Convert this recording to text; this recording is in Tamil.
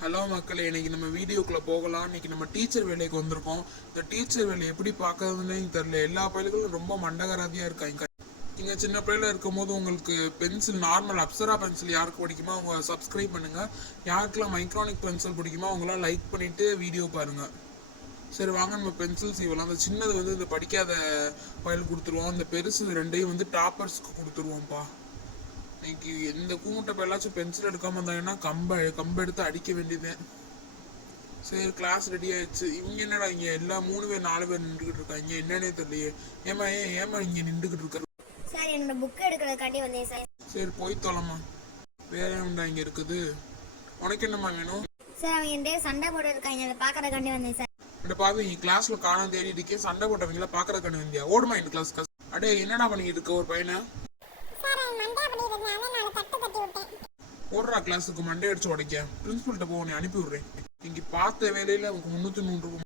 ஹலோ மக்களே, இன்னைக்கு நம்ம வீடியோக்குள்ள போகலாம். இன்னைக்கு நம்ம டீச்சர் வேலைக்கு வந்திருக்கோம். இந்த டீச்சர் வேலை எப்படி பார்க்கறதுன்னு தெரியல. எல்லா பயில்களும் ரொம்ப மண்டகராதியா இருக்காங்க. நீங்க சின்ன பிள்ளைல இருக்கும்போது உங்களுக்கு பென்சில் நார்மல் அப்சரா பென்சில் யாருக்கு பிடிக்குமோ அவங்க சப்ஸ்கிரைப் பண்ணுங்க. யாருக்கெல்லாம் மைக்ரானிக் பென்சில் பிடிக்குமோ அவங்களாம் லைக் பண்ணிட்டு வீடியோ பாருங்க. சரி வாங்க நம்ம பென்சில் செய்வலாம். அந்த சின்னது இந்த படிக்காத ஃபைல் கொடுத்துருவோம். அந்த பெருசு ரெண்டையும் டாப்பர்ஸ்க்கு கொடுத்துருவோம்ப்பா. இன்னைக்கு எந்த கூமுட்டை பேலாச்சும் பென்சில் எடுக்காம இருந்தாங்கன்னா கம்பை எடுத்து அடிக்க வேண்டியது. சரி கிளாஸ் ரெடி ஆயிடுச்சு. இவங்க என்னடா இங்க எல்லா 3 பேர் 4 பேர் நின்றுகிட்டு இருக்காங்க, என்னன்னே தெரியலையே. ஏமா இங்க நின்றுகிட்டு இருக்க? சார் என்னோட புக் எடுக்கிறதுக்காண்டி வந்தேன் சார். சரி போய் தொலைமா. வேற என்னடா இங்க இருக்குது? உனக்கு என்னம்மா வேணும்? சார் அவங்க என் சண்டை போட்டு இருக்காங்க, அதை பார்க்கறதுக்காண்டி வந்தேன் சார். அட பாவி, கிளாஸ்ல காணாம தேடிட்டு இருக்கேன். சண்டை போட்டவங்கள பாக்குறதுக்காண்டி வந்தியா? ஓடுமா இந்த கிளாஸ். அடே என்னடா பண்ணிட்டு இருக்க ஒரு பையனை? ஓடுறா கிளாஸுக்கு மண்டே அடிச்சு உடைக்க. பிரின்சிபல்கிட்ட போக அனுப்பி விடுறேன். இங்க பார்த்த வேலையில அவனுக்கு 300 ரூபாய்